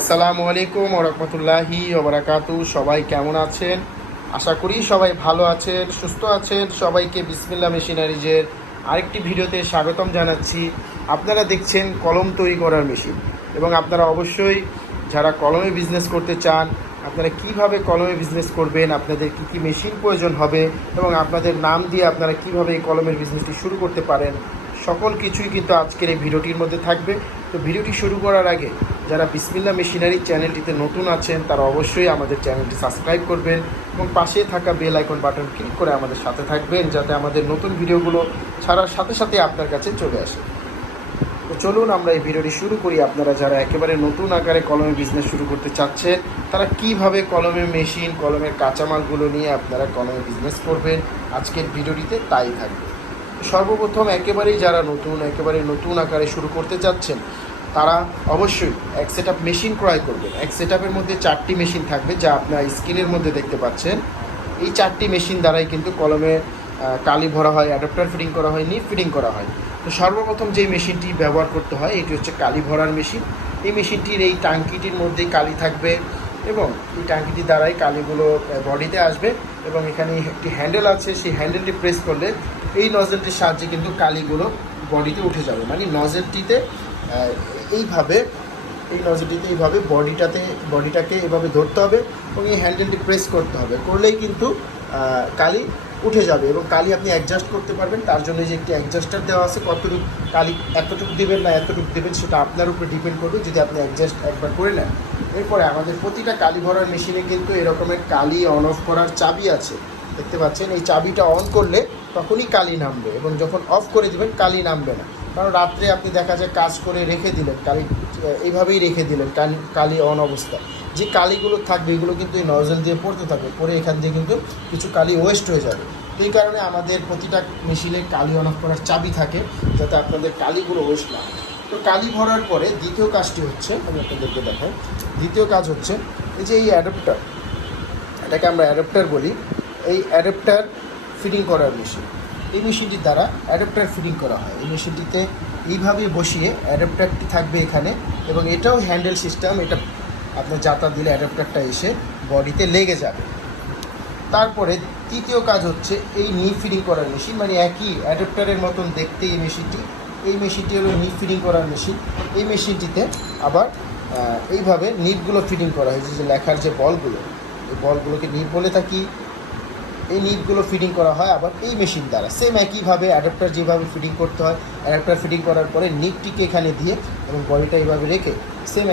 আসসালামু আলাইকুম ওয়া রাহমাতুল্লাহি ওয়া বারাকাতুহু। সবাই কেমন আছেন? আশা করি সবাই ভালো আছেন, সুস্থ আছেন। সবাইকে বিসমিল্লাহ মেশিনারিজের আরেকটি ভিডিওতে স্বাগতম জানাচ্ছি। আপনারা দেখছেন কলম তৈরি করার মেশিন, এবং আপনারা অবশ্যই যারা কলমে বিজনেস করতে চান, আপনারা কিভাবে কলমে বিজনেস করবেন, আপনাদের কী কী মেশিন প্রয়োজন হবে, এবং আপনাদের নাম দিয়ে আপনারা কিভাবে এই কলমের বিজনেসটি শুরু করতে পারেন, সকল কিছুই কিন্তু আজকের এই ভিডিওটির মধ্যে থাকবে। তো ভিডিওটি শুরু করার আগে যারা বিসমিল্লাহ মেশিনারি চ্যানেলটিতে নতুন আছেন তারা অবশ্যই আমাদের চ্যানেলটি সাবস্ক্রাইব করবেন এবং পাশে থাকা বেল আইকন বাটন ক্লিক করে আমাদের সাথে থাকবেন, যাতে আমাদের নতুন ভিডিওগুলো ছাড়ার সাথে সাথে আপনার কাছে চলে আসে। তো চলুন আমরা এই ভিডিওটি শুরু করি। আপনারা যারা একেবারে নতুন আকারে কলমে বিজনেস শুরু করতে চাচ্ছেন, তারা কিভাবে কলমের মেশিন, কলমের কাঁচামালগুলো নিয়ে আপনারা কলমে বিজনেস করবেন, আজকের ভিডিওটিতে তাই থাকবে। সর্বপ্রথম একেবারে নতুন আকারে শুরু করতে চাচ্ছেন, তারা অবশ্যই এক সেট আপ মেশিন ক্রয় করবেন। এক সেট আপের মধ্যে 4টি মেশিন থাকবে, যা আপনার স্ক্রিনের মধ্যে দেখতে পাচ্ছেন। এই 4টি মেশিন দ্বারাই কিন্তু কলমে কালি ভরা হয়, অ্যাডাপ্টার ফিটিং করা হয়, নিব ফিটিং করা হয়। তো সর্বপ্রথম যেই মেশিনটি ব্যবহার করতে হয় এটি হচ্ছে কালি ভরার মেশিন। এই মেশিনটির এই টাঙ্কিটির মধ্যেই কালি থাকবে, এবং এই টাঙ্কিটি দ্বারাই কালিগুলো বডিতে আসবে, এবং এখানে একটি হ্যান্ডেল আছে। সেই হ্যান্ডেলটি প্রেস করলে এই নজেলটির সাহায্যে কিন্তু কালিগুলো বডিতে উঠে যাবে। মানে নজেলটিতে এইভাবে এইভাবে বডিটাকে এভাবে ধরতে হবে, এবং এই হ্যান্ডেলটি প্রেস করতে হবে। করলেই কিন্তু কালি উঠে যাবে, এবং কালি আপনি অ্যাডজাস্ট করতে পারবেন। তার জন্য যে একটি অ্যাডজাস্টার দেওয়া আছে, কতটুকু কালি এতটুকু দেবেন না এতটুকু দেবেন সেটা আপনার উপরে ডিপেন্ড করবে, যদি আপনি অ্যাডজাস্ট একবার করে নেন। এরপরে আমাদের প্রতিটা কালি ভরার মেশিনে কিন্তু এরকমের কালি অন অফ করার চাবি আছে, দেখতে পাচ্ছেন। এই চাবিটা অন করলে তখনই কালি নামবে, এবং যখন অফ করে দেবেন কালি নামবে না। কারণ রাত্রে আপনি দেখা যায় কাজ করে রেখে দিলেন, এইভাবেই রেখে দিলেন কালি অন অবস্থায়, যে কালিগুলো থাকবে এগুলো কিন্তু এই নজল দিয়ে পড়তে থাকবে, পরে এখান দিয়ে কিন্তু কিছু কালি ওয়েস্ট হয়ে যাবে। এই কারণে আমাদের প্রতিটা মেশিনে কালি অন অফ করার চাবি থাকে, যাতে আপনাদের কালিগুলো ওয়েস্ট না হয়। তো কালি ভরার পরে দ্বিতীয় কাজটি হচ্ছে, আমি আপনাদেরকে দেখাই। দ্বিতীয় কাজ হচ্ছে এই যে এই অ্যাডাপ্টার, এটাকে আমরা অ্যাডাপ্টার বলি। এই অ্যাডাপ্টার ফিটিং করার মেশিন, এই মেশিনটির দ্বারা অ্যাডাপ্টার ফিটিং করা হয়। এই মেশিনটিতে এইভাবে বসিয়ে অ্যাডাপ্টারটি থাকবে এখানে, এবং এটাও হ্যান্ডেল সিস্টেম। এটা আপনার যাতা দিলে অ্যাডাপ্টারটা এসে বডিতে লেগে যাবে। তারপরে তৃতীয় কাজ হচ্ছে এই নিপ ফিটিং করার মেশিন, মানে একই অ্যাডাপ্টারের মতন দেখতে এই মেশিনটি। এই মেশিনটি হলো নিপ ফিটিং করার মেশিন। এই মেশিনটিতে আবার এইভাবে নিপগুলো ফিটিং করা হয়েছে, যে লেখার যে বলগুলো, এই বলগুলোকে নিপ বলে থাকি। এই নিপগুলো ফিটিং করা হয় আবার এই মেশিন দ্বারা। সেম একইভাবে অ্যাডাপ্টার যেভাবে ফিটিং করতে হয়, অ্যাডাপ্টার ফিটিং করার পরে নিপটিকে এখানে দিয়ে এবং বডিটা এইভাবে রেখে সেম